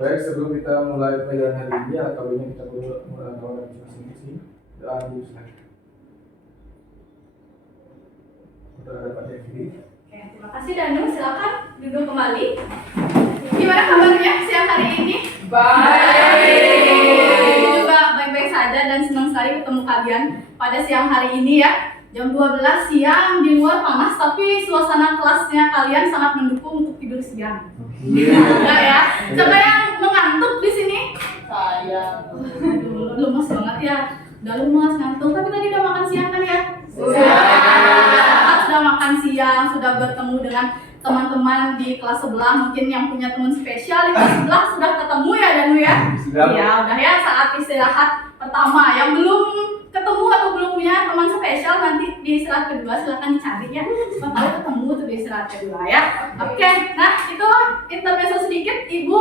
Baik, sebelum kita mulai pelajaran hari ini, alhamdulillah kita perlu melakukan masing-masing doa dulu silakan. Untuk ada Pak Devi. Oke, terima kasih Danu. Silakan duduk kembali. Gimana kabarnya siang hari ini? Baik. Juga baik-baik saja dan senang sekali ketemu kalian pada siang hari ini ya. Jam 12 siang di luar panas, tapi suasana kelasnya kalian sangat mendukung untuk tidur siang. Enggak ya? Siapa yang mengantuk di sini? Saya. Aduh, lemas banget ya. Udah lemas, ngantuk, tapi tadi udah makan siang kan ya? Sudah makan siang, sudah bertemu dengan teman-teman di kelas sebelah, mungkin yang punya teman spesial di kelas sebelah sudah ketemu ya Danu ya? Sudah. Ya udah ya, saat istirahat pertama. Yang belum ketemu atau belum punya teman spesial, nanti di istirahat kedua silahkan dicari ya. Siapa tahu ketemu tuh di istirahat kedua ya. Oke, nah itu intermezzo sedikit. Ibu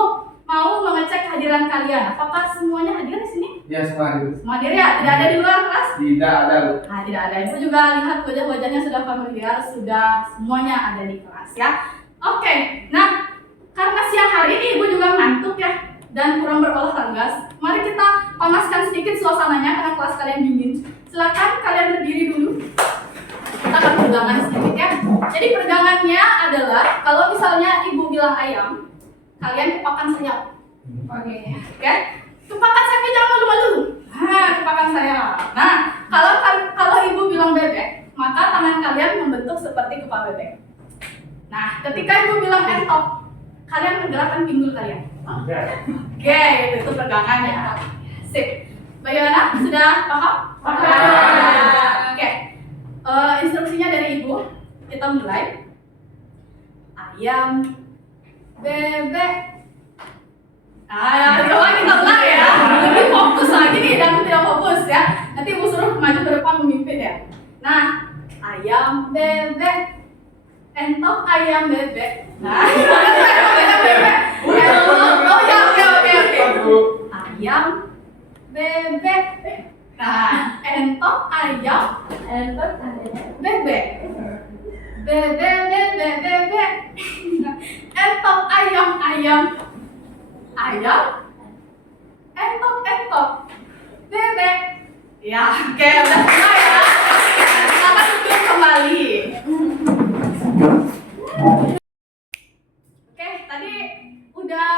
mau mengecek kehadiran kalian. Apakah semuanya hadir di sini? Ya, semua hadir. Semua hadir ya? Tidak ada di luar kelas? Tidak ada, Bu. Nah, tidak ada. Ibu juga lihat wajah-wajahnya sudah familiar, sudah semuanya ada di kelas ya. Oke, nah karena siang hari ini Ibu juga ngantuk ya dan kurang berolahraga. Mari kita panaskan sedikit suasananya karena kelas kalian dingin. Silakan kalian berdiri dulu. Kita akan pegangan sedikit ya. Jadi pegangannya adalah kalau misalnya Ibu bilang ayam, kalian kepakan sayap. Oke. Kepakan sayapnya jangan malu-malu. Kepakan sayap. Nah, kalau Ibu bilang bebek, maka tangan kalian membentuk seperti kepala bebek. Nah, ketika Ibu bilang entok, kalian menggerakkan pinggul kalian. Oke, itu pegangan ya. Sip. Bagaimana? Sudah paham? Paham. Oke. Instruksinya dari Ibu. Kita mulai. Ayam, bebek. Coba kita mulai ya. Lebih fokus lagi nih dan tidak fokus ya. Nanti Ibu suruh maju ke depan memimpin ya. Nah, ayam, bebek. Entok ayam bebek. Nah, ayam bebek. Oh ya, oke. Ayam, bebek. Nah, entok ayam, bebek. Bebek. Entok ayam. Entok. Bebek. Ya, oke, udah selesai ya. Silakan duduk kembali. Oke, tadi udah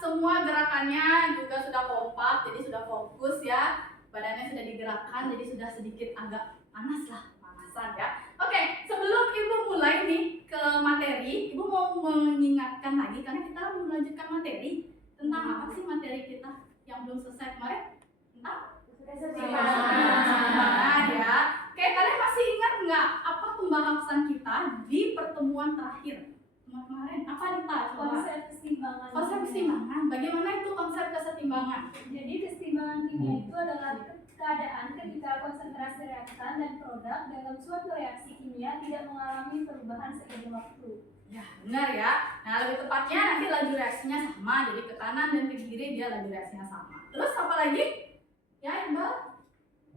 semua gerakannya juga sudah kompak, jadi sudah fokus ya. Badannya sudah digerakkan, jadi sudah sedikit agak panasan ya. Oke, sebelum Ibu mulai nih ke materi, Ibu mau mengingatkan lagi karena kita mau melanjutkan materi. Tentang apa sih materi kita yang belum selesai kemarin? Tentang keseimbangan ya. Oke, kalian masih ingat nggak apa pembahasan kita di pertemuan terakhir kemarin? Apa Dita? Konsep keseimbangan. Konsep keseimbangan. Bagaimana itu konsep keseimbangan? Jadi keseimbangan kimia itu adalah keadaan ketika konsentrasi reaktan dan produk dalam suatu reaksi kimia tidak mengalami perubahan seiring waktu. Ya, benar ya. Nah, lebih tepatnya nanti laju reaksinya sama, jadi ke kanan dan ke kiri dia laju reaksinya sama. Terus apa lagi? Ya, Iqbal?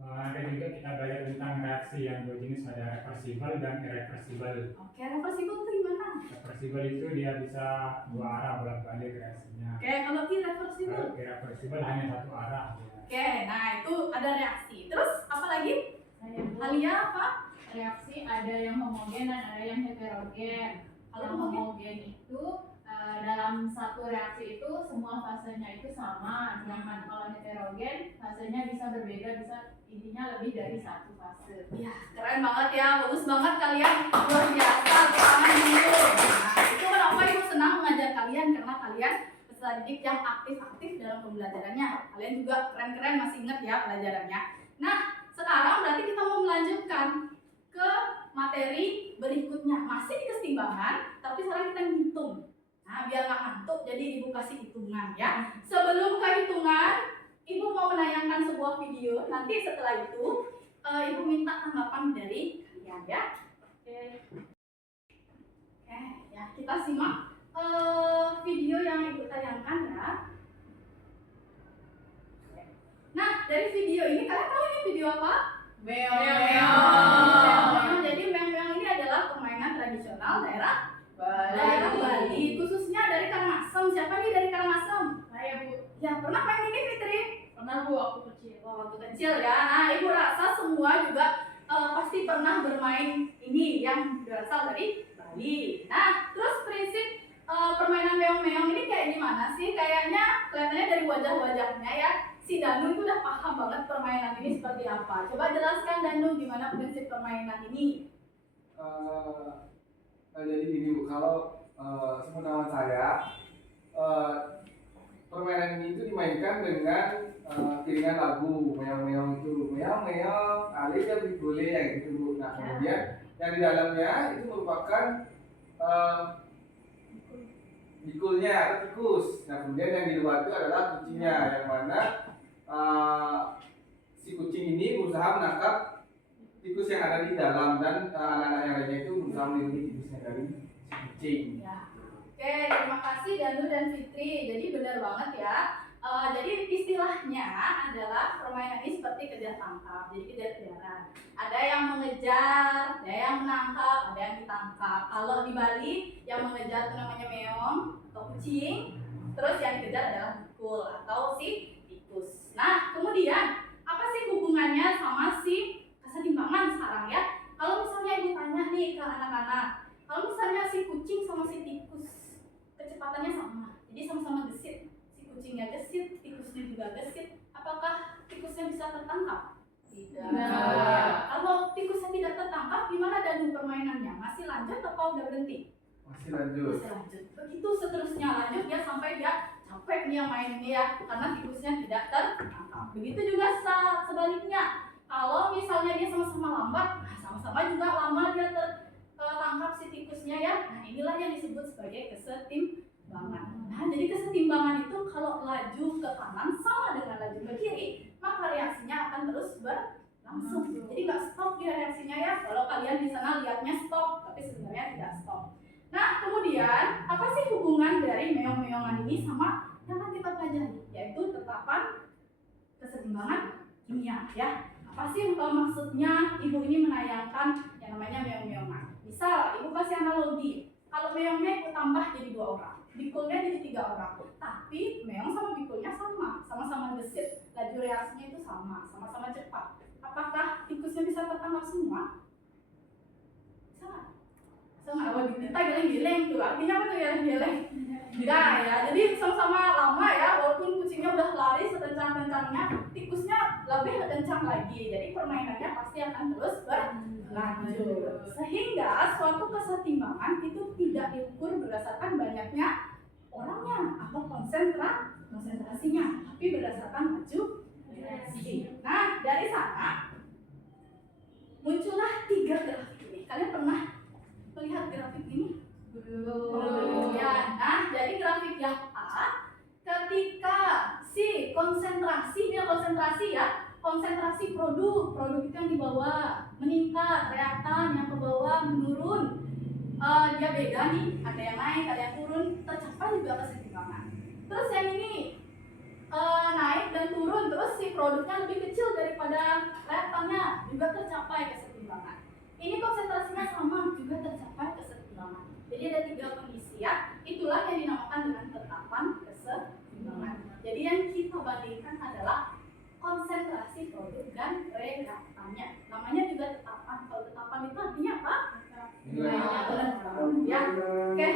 Ada juga kita belajar tentang reaksi yang dua jenis, ada reversibel dan irreversibel. Oke, reversibel itu gimana? Reversibel itu dia bisa dua arah bolak-balik reaksinya. Oke, kalau irreversibel? Kalau irreversibel hanya satu arah. Oke, nah itu ada reaksi. Terus apa lagi? Alia apa? Reaksi ada yang homogen dan ada yang heterogen. Kalau homogen itu dalam satu reaksi itu semua fasenya itu sama, sedangkan kalau heterogen fasenya bisa berbeda, bisa intinya lebih dari satu fase. Ya, keren banget ya, bagus banget kalian, luar biasa, tangan dulu. Nah, itu kenapa Ibu senang mengajar kalian, karena kalian peserta didik yang aktif dalam pembelajarannya. Kalian juga keren-keren, masih ingat ya pelajarannya. Nah, sekarang berarti kita mau melanjutkan ke materi berikutnya, masih di keseimbangan, tapi sekarang kita ngitung. Nah, biar nggak ngantuk, jadi Ibu kasih hitungan ya. Sebelum ke hitungan, Ibu mau menayangkan sebuah video. Nanti setelah itu, Ibu minta tanggapan dari kalian ya. Oke, ya kita simak video yang Ibu tayangkan ya. Nah, dari video ini kalian tahu ini video apa? Meong. Jadi meong ini adalah permainan tradisional daerah Bali, khususnya dari Karangasem. Siapa nih dari Karangasem? Pernah Bu, waktu kecil. waktu kecil ya. Nah, ibu rasa semua juga pasti pernah bermain ini yang berasal dari Bali. Nah, terus prinsip permainan meong-meong ini kayak gimana sih? Kayaknya kelihatannya dari wajah-wajahnya ya, si Danu itu udah paham banget permainan ini seperti apa. Coba jelaskan Danu gimana prinsip permainan ini. Jadi gini Bu, kalau sepengetahuan saya permainan ini itu dimainkan dengan iringan lagu meong-meong itu, meong-meong, ale dia boleh yang gitu Bu. Nah kemudian yang di dalamnya itu merupakan bikulnya atau tikus. Nah kemudian yang di luar itu adalah kucingnya, yang mana si kucing ini berusaha menangkap tikus yang ada di dalam, dan anak-anak yang lainnya itu berusaha melindungi tikusnya dari si kucing. Ya. Oke, terima kasih Danu dan Fitri. Jadi benar banget ya. Jadi istilahnya adalah permainan ini seperti kejar tangkap. Jadi kejar-kejaran. Ada yang mengejar, ada yang menangkap, ada yang ditangkap. Kalau di Bali yang mengejar itu namanya meong atau kucing. Terus yang dikejar adalah bikul atau si tikus. Nah, kemudian apa sih hubungannya sama si kesetimbangan sekarang ya? Kalau misalnya ibu tanya nih ke anak-anak, kalau misalnya si kucing sama si tikus kecepatannya sama, jadi sama-sama gesit, si kucingnya gesit, tikusnya juga gesit, apakah tikusnya bisa tertangkap? Tidak. Kalau tikusnya tidak tertangkap, gimana Danu permainannya? Masih lanjut atau udah berhenti? Masih lanjut. Masih lanjut. Begitu seterusnya lanjut ya sampai dia capek nih yang main ini ya, karena tikusnya tidak tertangkap. Begitu juga sebaliknya. Kalau misalnya dia sama-sama lambat, nah sama-sama juga lama dia tertangkap si tikusnya ya. Nah inilah yang disebut sebagai kesetimbangan. Nah jadi kesetimbangan itu kalau laju ke kanan sama dengan laju ke kiri, maka reaksinya akan terus berlangsung. Jadi nggak stop dia reaksinya ya. Kalau kalian di sana lihatnya stop, tapi sebenarnya tidak stop. Nah kemudian apa sih hubungan dari meong-meongan ini sama yang akan kita pelajari, yaitu tetapan kesetimbangan kimia ya. Apa sih maksudnya ibu ini menayangkan yang namanya meong-meongan? Misal ibu kasih analogi, kalau meongnya ibu tambah jadi 2 orang, bikulnya jadi 3 orang, tapi meong sama bikulnya sama-sama gesit, laju reaksinya itu sama-sama cepat. Apakah tikusnya bisa tertangkap semua? Bisa nggak? Kalau kita geleng-geleng tuh, artinya apa tuh geleng-geleng? Enggak ya, jadi sama-sama lama ya, walaupun kucingnya udah lari sekencang-kencangnya, tikusnya lebih kencang lagi. Jadi permainannya pasti akan terus berlanjut. Sehingga suatu kesetimbangan itu tidak diukur berdasarkan banyaknya orangnya atau konsentrasinya, tapi berdasarkan laju reaksi. Nah, dari sana muncullah 3 grafik ini. Kalian pernah melihat grafik ini? Belum. Ya, nah jadi grafik yang A, ketika si konsentrasi produk itu yang di bawah meningkat, reaktan yang ke bawah menurun, dia beda nih, ada yang naik, ada yang turun, tercapai juga kesetimbangan. Terus yang ini naik dan turun, terus si produknya lebih kecil daripada reaktannya, juga tercapai kesetimbangan. Ini konsentrasinya sama, juga tercapai kesetimbangan. Jadi ada 3 kondisi ya. Itulah yang dinamakan dengan tetapan kesetimbangan. Jadi yang kita bandingkan adalah konsentrasi produk dan reaktannya. Namanya juga tetapan. Kalau tetapan itu artinya apa? Ya. Oke.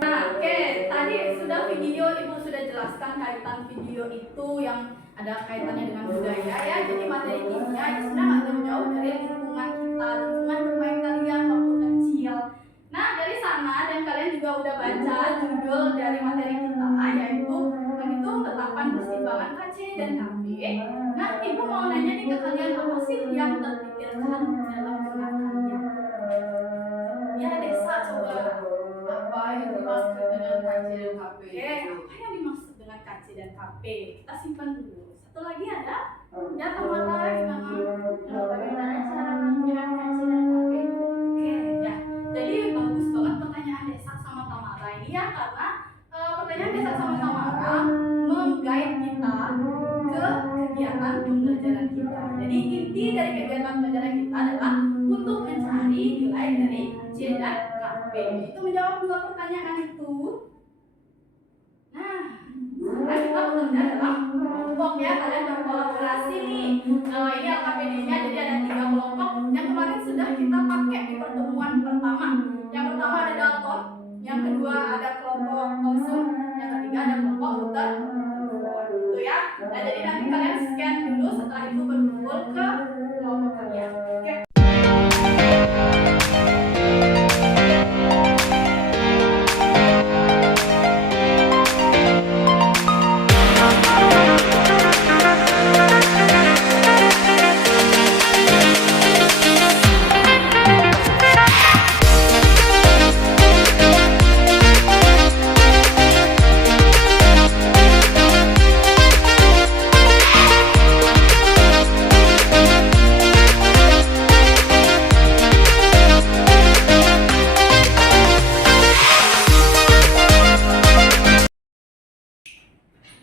Nah, oke. Tadi sudah video, ibu sudah jelaskan kaitan video itu yang ada kaitannya dengan budaya ya. Jadi materi kimia itu sebenarnya nggak jauh-jauh dari lingkungan kita, lingkungan bermain kalian waktu kecil. Nah dari sana dan kalian juga udah baca judul dari materi kita, yaitu menghitung tetapan kesetimbangan KC dan KB. Nah ibu mau nanya nih ke kalian, apa sih yang terpikirkan dalam benak kalian? Ya Desa, coba. Apa yang dimaksud dengan KC dan KP? Oke, apa yang dimaksud dengan KC dan KP? Kita simpan dulu. Satu lagi ada? Ya, Tamara gimana? Bagaimana cara menggunakan KC dan KP? Oke, ya. Jadi bagus banget pertanyaan Desa sama Tamara ini ya, karena pertanyaan Desa sama Tamara meng-guide kita ke kegiatan pembelajaran kita. Jadi inti dari kegiatan pembelajaran kita adalah untuk mencari nilai dari KC dan KP. Itu menjawab 2 pertanyaan itu. Nah, sekarang kita bekerja dalam kelompok ya, kalian berkolaborasi nih. Ini LKPD-nya, jadi ada 3 kelompok yang kemarin sudah kita pakai di pertemuan pertama. Yang pertama ada Dalton, yang kedua ada kelompok Thomson, yang ketiga ada kelompok Luther. Gitu ya. Nah, jadi nanti kalian scan dulu, setelah itu berkumpul ke kelompok kalian. Oke.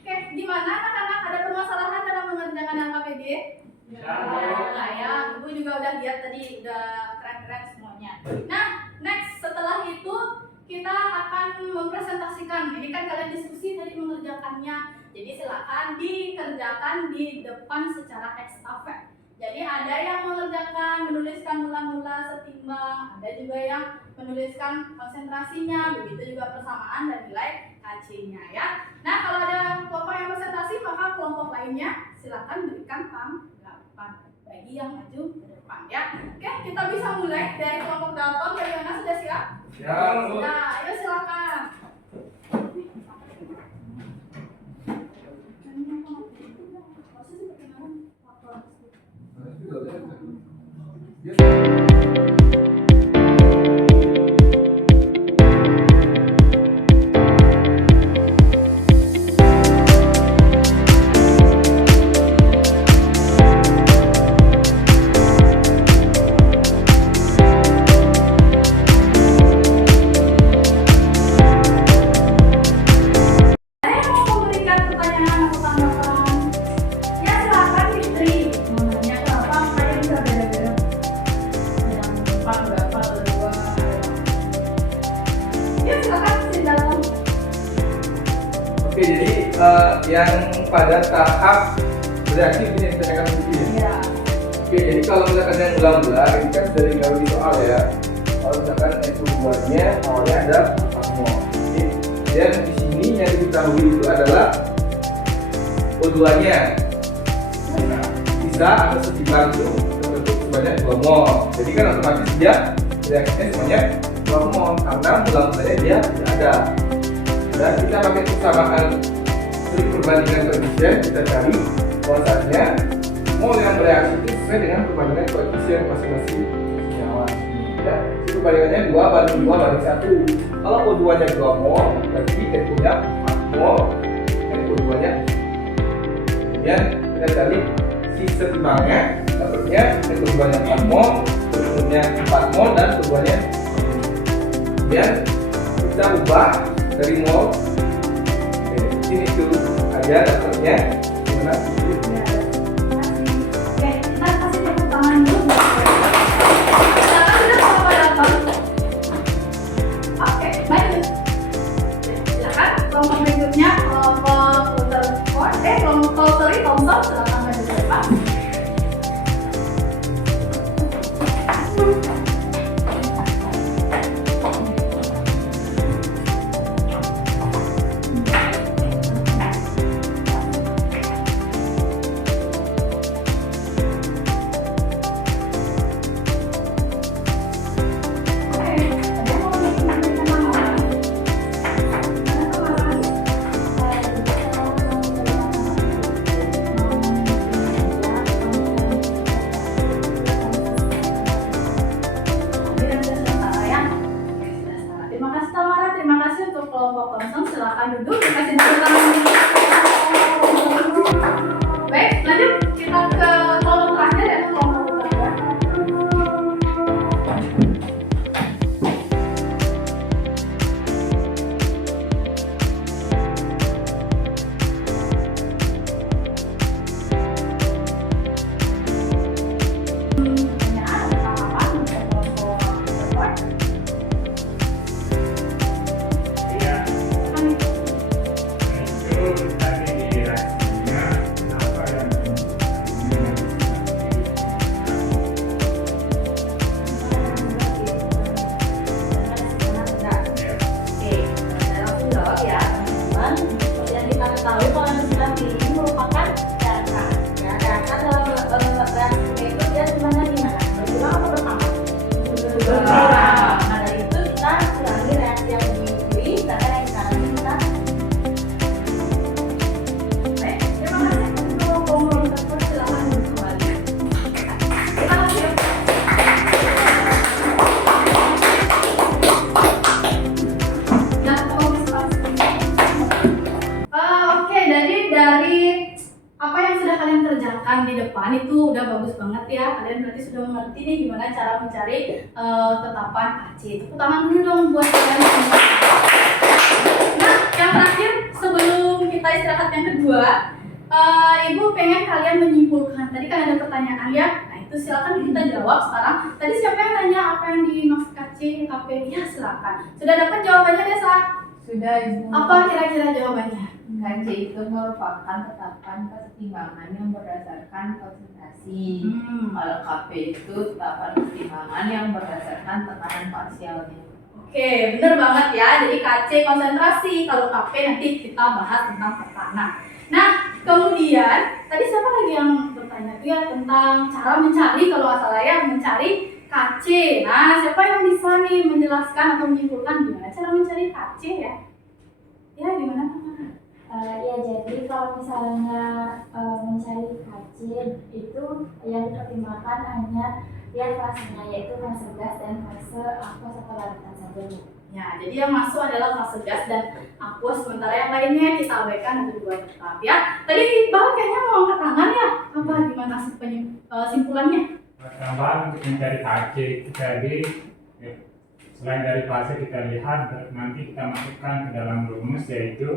Oke, gimana anak-anak, ada permasalahan dalam mengerjakan LKPD? Nah ya, Ibu juga udah lihat tadi, udah keren-keren semuanya. Nah, next setelah itu kita akan mempresentasikan. Ini kan kalian diskusi tadi mengerjakannya. Jadi silakan dikerjakan di depan secara estafet. Jadi ada yang mengerjakan, menuliskan mula-mula setimbang, ada juga yang menuliskan konsentrasinya, begitu juga persamaan dan nilai KC-nya ya. Nah, kalau ada kelompok yang presentasi, maka kelompok lainnya silakan berikan tanggapan bagi yang maju ke depan ya. Oke, kita bisa mulai dari kelompok Dalton. Bagaimana, sudah siap? Ya, Bu. Nah, ayo silakan. Oke, jadi yang pada tahap bereaksi ini yang saya akan uji ya. Ya. Oke, jadi kalau misalkan yang ulang-ulang ini kan dari gaul di soal ya. Kalau misalkan S2-nya awalnya ada 4 mol. Oke. Dan di sini yang diketahui itu adalah O2-nya bisa atau setimbang itu terbentuk sebanyak 2 mol. Jadi kan otomatis dia reaksinya semuanya 2 mol karena ulang-ulangnya dia tidak ada. Dan kita pakai persamaan trik perbandingan koefisien, kita cari bahwasannya mol yang bereaksi itu sesuai dengan perbandingan koefisien masing-masing senyawa. Ya, itu perbandingannya 2:2:1. Kalau O2-nya 2 mol, berarti N2-nya 4 mol, NO2-nya. Kemudian kita cari si setimbangnya, dapatnya N2-nya 4 mol, N2-nya 4 mol, dan O2-nya. Kemudian kita ubah dari mol, sini itu aja dapatnya gimana? Oke, kita kasih tepuk tangan dulu. Silakan sudah kelompok Dalton. Oke, baik. Silakan kelompok berikutnya, kelompok Thomson, silakan maju ke depan. Terima kasih Tamara, terima kasih untuk kelompok Thomson. Silakan duduk, dikasih tepuk tangan. Baik, lanjut kita ke kelompok terakhir yaitu kelompok Luther. Pertanyaan, ada tanggapan untuk kelompok Luther? Ya, berkurang. Nah dari itu kita kurangi reaksi yang diikuti karena yang sekarang kita. Baik, terima kasih untuk ngobrol tersebut. Silakan kembali. Terima kasih. Oke, jadi dari apa yang sudah kalian kerjakan di depan itu udah bagus banget ya. Kalian berarti sudah mengerti nih gimana cara mencari tetapan KC. Tepuk tangan dulu dong buat kalian semua. Nah, yang terakhir sebelum kita istirahat yang kedua, Ibu pengen kalian menyimpulkan. Tadi kan ada pertanyaan ya. Nah itu silakan kita jawab sekarang. Tadi siapa yang nanya apa yang dimaksud KC, KP? Ya silakan. Sudah dapat jawabannya Desa? Sudah Ibu. Apa kira-kira jawabannya? KC itu merupakan tetapan pertimbangan yang berdasarkan konsentrasi. Kalau KP itu tetapan pertimbangan yang berdasarkan tekanan parsialnya. Oke, bener banget ya. Jadi KC konsentrasi, kalau KP nanti kita bahas tentang tekanan. Nah, kemudian tadi siapa lagi yang bertanya tuh ya tentang cara mencari, kalau nggak salah ya, mencari KC. Nah, siapa yang bisa nih menjelaskan atau menyimpulkan gimana cara mencari KC ya? Ya, gimana teman-teman? Ya jadi kalau misalnya mencari KC itu yang dipertimbangkan hanya lihat fasenya, yaitu fase gas dan fase aqueous atau larutan saja. Ya, jadi yang masuk adalah fase gas dan aqueous, sementara yang lainnya kita abaikan untuk dua tetap ya. Tadi Iqbal kayaknya mau angkat tangan ya? Apa gimana simpulannya? Tambahan untuk mencari KC itu tadi, selain dari fase kita lihat, nanti kita masukkan ke dalam rumus, yaitu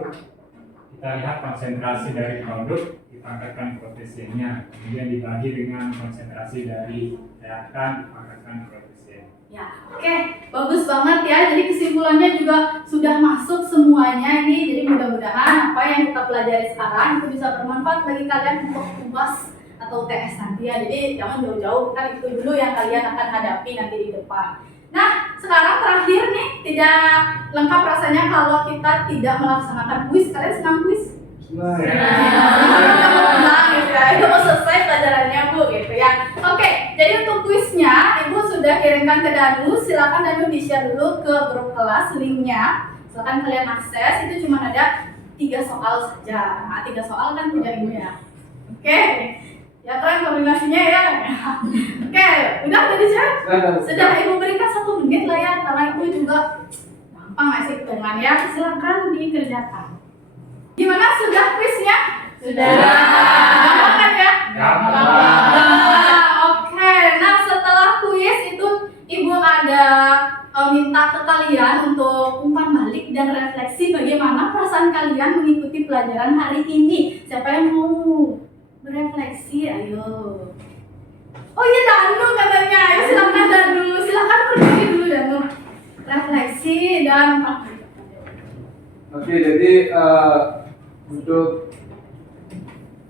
kita lihat konsentrasi dari produk dipangkatkan koefisiennya, kemudian dibagi dengan konsentrasi dari reaktan dipangkatkan koefisien. Ya, oke, bagus banget ya. Jadi kesimpulannya juga sudah masuk semuanya ini. Jadi mudah-mudahan apa yang kita pelajari sekarang itu bisa bermanfaat bagi kalian untuk UAS atau TS nanti ya. Jadi jangan jauh-jauh, kan itu dulu yang kalian akan hadapi nanti di depan. Nah, sekarang terakhir nih, tidak lengkap rasanya kalau kita tidak melaksanakan kuis. Kalian senang kuis? Nah, Senang gitu ya. Itu mau selesai pelajarannya Bu gitu ya. Oke, jadi untuk kuisnya Ibu sudah kirimkan ke Danu. Silakan Danu di-share dulu ke grup kelas linknya. Silakan kalian akses. Itu cuma ada 3 soal saja. Nah, 3 soal kan punya Ibu ya. Oke. Ya keren koordinasinya ya. Oke, udah di-share? Sudah Ibu berikan 1 menit lah ya, karena Ibu juga gampang ngasih hitungan ya. Silakan dikerjakan. Gimana, sudah kuisnya? Sudah. Gampang kan ya? Gampang. Oke, nah setelah kuis itu Ibu ada minta ke kalian untuk umpan balik dan refleksi bagaimana perasaan kalian mengikuti pelajaran hari ini. Siapa yang mau berefleksi? Ayo. Oh iya, Danu katanya. Ayo silakan Danu. Silakan berdiri dulu Danu. Refleksi dan Oke, jadi untuk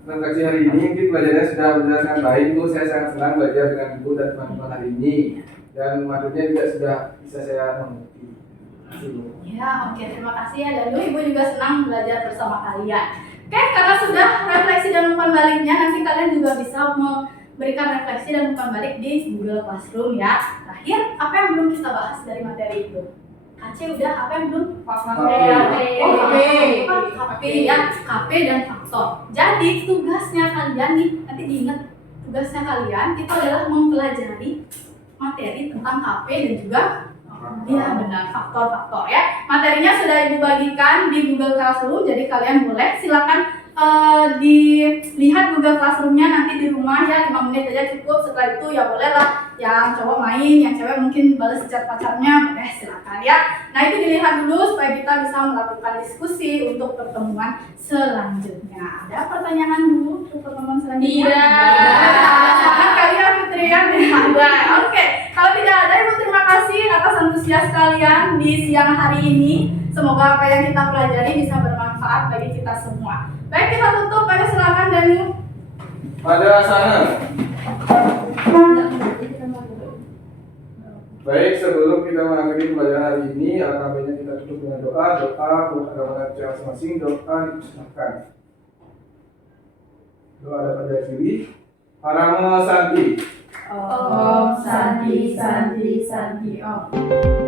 refleksi hari ini mungkin pelajarannya sudah berjalan dengan baik Bu. Saya sangat senang belajar dengan Ibu dan teman-teman hari ini, dan materinya juga sudah bisa saya mengerti. Terima kasih Bu. ya, oke, terima kasih ya Danu. Ibu juga senang belajar bersama kalian. Oke, karena sudah refleksi dan umpan baliknya, nanti kalian juga bisa memberikan refleksi dan umpan balik di Google Classroom ya. Terakhir, apa yang belum kita bahas dari materi itu? KC udah, apa yang belum? KP ya, KP dan faktor. Jadi tugasnya kalian nih, nanti diingat tugasnya kalian itu adalah mempelajari materi tentang KP dan juga iya benar, faktor-faktor ya. Materinya sudah Ibu bagikan di Google Classroom, jadi kalian boleh silakan dilihat Google Classroom-nya nanti di rumah ya, 5 menit aja cukup. Setelah itu ya bolehlah yang cowok main, yang cewek mungkin balas chat pacarnya, boleh silakan ya. Nah itu dilihat dulu supaya kita bisa melakukan diskusi untuk pertemuan selanjutnya. Ada pertanyaan dulu untuk pertemuan selanjutnya? Tidak. Kalian Fitrian ada. Oke, kalau tidak ada Ibu terima kasih atas antusias kalian di siang hari ini. Semoga apa yang kita pelajari bisa bermanfaat bagi kita semua. Baik, kita tutup. Ayo silakan Danu. Pada sana. Baik, sebelum kita mengakhiri pelajaran hari ini, alangkah baiknya kita tutup dengan doa. Doa kepada kita masing-masing, doa dipersilakan. Doa dapat dari kiri. Paramo Santi. Om Santi Santi Santi Om.